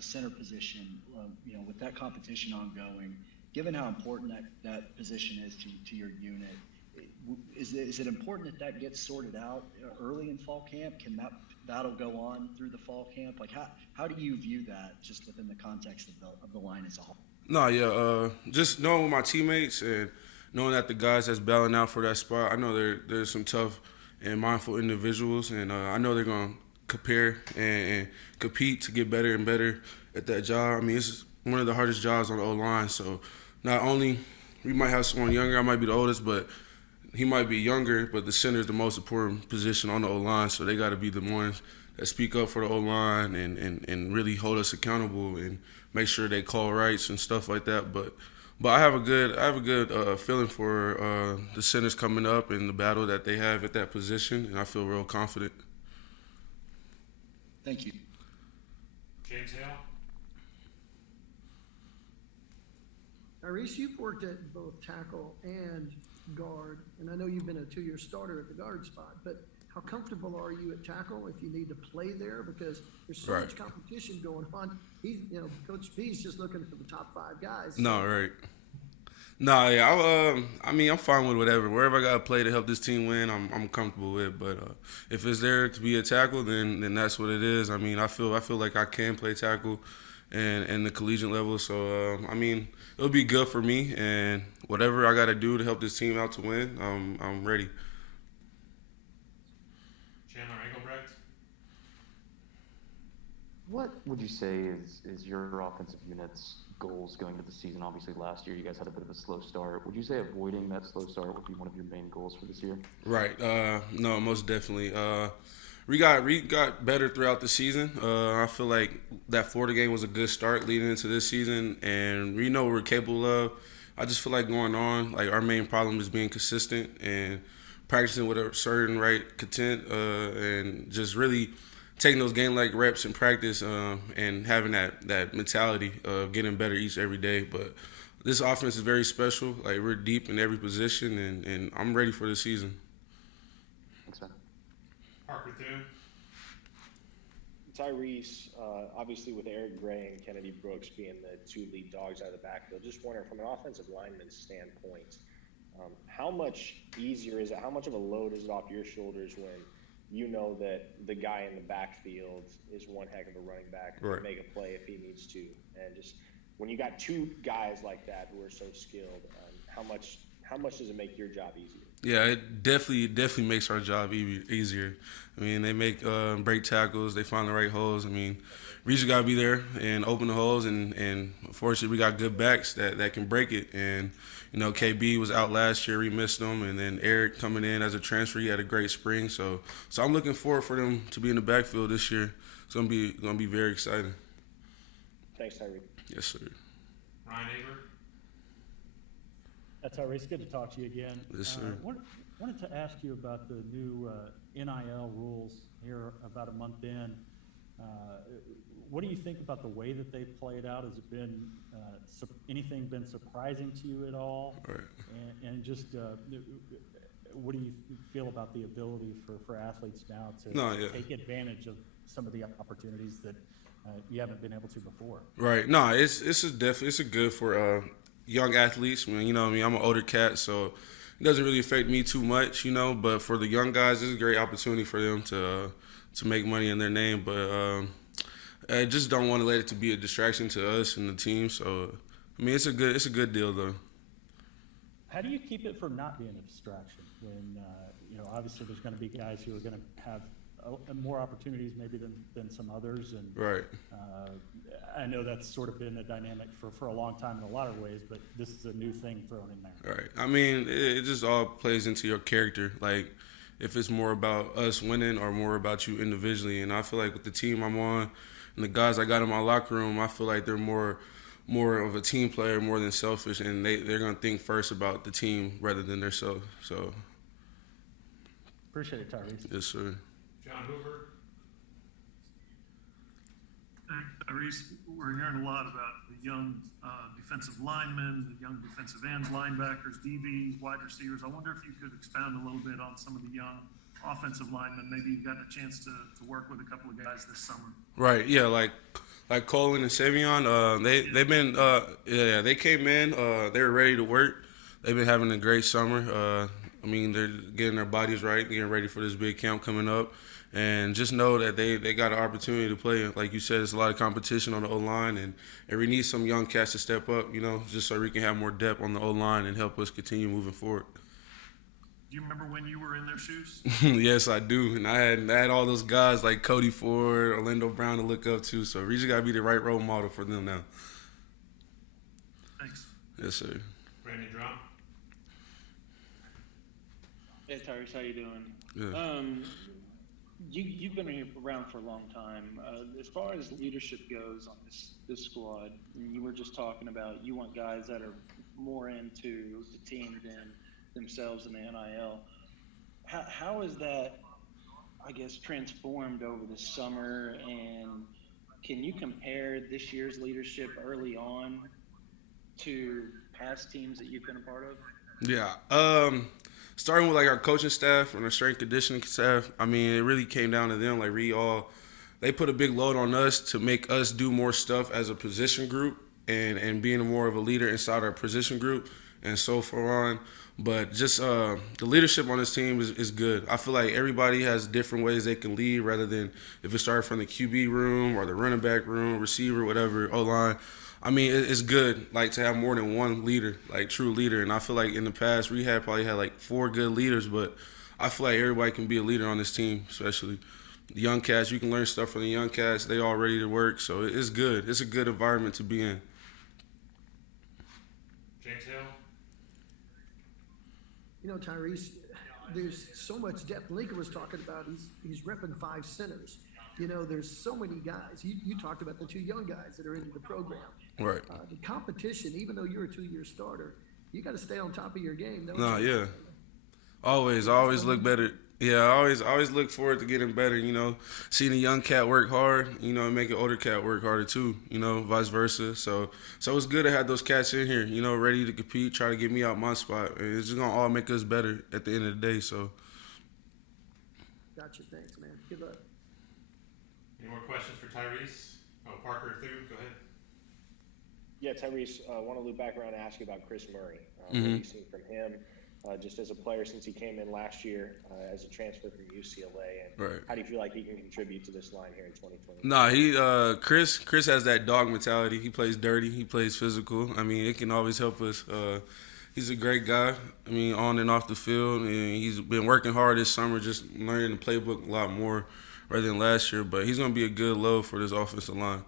the center position, with that competition ongoing, given how important that position is to your unit, is it important that gets sorted out early in fall camp? Can that battle go on through the fall camp? Like, how do you view that just within the context of the line as a whole? No, yeah, just knowing my teammates and knowing that the guys that's battling out for that spot, I know there's some tough and mindful individuals, and I know they're going to compare and compete to get better and better at that job. I mean, it's one of the hardest jobs on the O-line, so not only we might have someone younger, I might be the oldest, but he might be younger, but the center is the most important position on the O-line, so they got to be the ones that speak up for the O-line and really hold us accountable and make sure they call rights and stuff like that. But I have a good feeling for the centers coming up and the battle that they have at that position, and I feel real confident. Thank you. James Hale. Tyrese, you've worked at both tackle and guard, and I know you've been a two-year starter at the guard spot, but how comfortable are you at tackle if you need to play there? Because there's so much competition going on. Coach B's just looking for the top 5 guys. No, right. No, yeah. I'm fine with whatever. Wherever I got to play to help this team win, I'm comfortable with. But if it's there to be a tackle, then that's what it is. I mean, I feel like I can play tackle and the collegiate level. So it'll be good for me, and whatever I got to do to help this team out to win, I'm ready. Chandler Engelbrecht. What would you say is your offensive unit's goals going into the season? Obviously, last year you guys had a bit of a slow start. Would you say avoiding that slow start would be one of your main goals for this year? Right. No, most definitely. We got better throughout the season. I feel like that Florida game was a good start leading into this season, and we know what we're capable of. I just feel like going on, like our main problem is being consistent and practicing with a certain content and just really taking those game-like reps in practice and having that mentality of getting better every day. But this offense is very special. Like, we're deep in every position, and I'm ready for the season. Thanks, man. Parker Thune. Tyrese, obviously with Eric Gray and Kennedy Brooks being the 2 lead dogs out of the backfield, just wondering from an offensive lineman standpoint, how much easier is it? How much of a load is it off your shoulders when you know that the guy in the backfield is one heck of a running back who can make a play if he needs to? And just when you got 2 guys like that who are so skilled, how much does it make your job easier? Yeah, it definitely makes our job easier. I mean, they make break tackles, they find the right holes. I mean, we just gotta be there and open the holes, and unfortunately we got good backs that can break it. And KB was out last year, we missed him, and then Eric coming in as a transfer, he had a great spring. So I'm looking forward for them to be in the backfield this year. It's gonna be very exciting. Thanks, Tyree. Yes, sir. Ryan Aber. Tyrese, good to talk to you again. Yes, sir. Wanted to ask you about the new NIL rules here about a month in. What do you think about the way that they've played out? Has it been anything been surprising to you at all? Right. And just what do you feel about the ability for athletes now to take advantage of some of the opportunities that you haven't been able to before? Right. No, it's a good for young athletes. I mean, I'm an older cat, so it doesn't really affect me too much, But for the young guys, it's a great opportunity for them to make money in their name. But I just don't want to let it to be a distraction to us and the team. So, I mean, it's a good deal though. How do you keep it from not being a distraction when obviously there's going to be guys who are going to have more opportunities maybe than some others, and right. I know that's sort of been a dynamic for a long time in a lot of ways, but this is a new thing thrown in there. Right. I mean, it just all plays into your character. Like, if it's more about us winning or more about you individually. And I feel like with the team I'm on and the guys I got in my locker room, I feel like they're more of a team player, more than selfish, and they're going to think first about the team rather than themselves. So. Appreciate it, Tyrese. Yes, sir. John Hoover. Tyrese, we're hearing a lot about the young defensive linemen, the young defensive ends, linebackers, DBs, wide receivers. I wonder if you could expound a little bit on some of the young offensive linemen. Maybe you've gotten a chance to work with a couple of guys this summer. Right, yeah, like like Colin and Savion, they've been they came in, they were ready to work. They've been having a great summer. I mean, they're getting their bodies right, getting ready for this big camp coming up, and just know that they got an opportunity to play. Like you said, there's a lot of competition on the O line, and we need some young cats to step up, just so we can have more depth on the O line and help us continue moving forward. Do you remember when you were in their shoes? Yes, I do. And I had all those guys like Cody Ford, Orlando Brown to look up to. So we just got to be the right role model for them now. Thanks. Yes, sir. Brandon Drum. Hey Tyrese, how you doing? Yeah. You've been around for a long time. As far as leadership goes on this squad, you were just talking about you want guys that are more into the team than themselves in the NIL. How is that, I guess, transformed over the summer, and can you compare this year's leadership early on to past teams that you've been a part of? Yeah. Starting with like our coaching staff and our strength conditioning staff, I mean, it really came down to them. Like they put a big load on us to make us do more stuff as a position group and being more of a leader inside our position group and so far on. But just the leadership on this team is good. I feel like everybody has different ways they can lead rather than if it started from the QB room or the running back room, receiver, whatever, O-line. I mean, it's good, like, to have more than one leader, like, true leader. And I feel like in the past we probably had, like, 4 good leaders, but I feel like everybody can be a leader on this team, especially the young cats. You can learn stuff from the young cats. They all ready to work, so it's good. It's a good environment to be in. James Hill. Tyrese, there's so much depth. Lincoln was talking about he's repping 5 centers. There's so many guys. You talked about the 2 young guys that are into the program. Right. The competition, even though you're a 2-year starter, you got to stay on top of your game. No, yeah. Always look better. Yeah, I always look forward to getting better, seeing a young cat work hard, and make an older cat work harder too, vice versa. So it's good to have those cats in here, ready to compete, try to get me out my spot. And it's just going to all make us better at the end of the day, so. Gotcha. Thanks, man. Good luck. Any more questions for Tyrese? Oh, Parker through. Go ahead. Yeah, Tyrese, I want to loop back around and ask you about Chris Murray. What have you seen from him just as a player since he came in last year as a transfer from UCLA? And right. How do you feel like he can contribute to this line here in 2020? Nah, Chris has that dog mentality. He plays dirty. He plays physical. I mean, it can always help us. He's a great guy. I mean, on and off the field. And he's been working hard this summer, just learning the playbook a lot more rather than last year. But he's going to be a good load for this offensive line.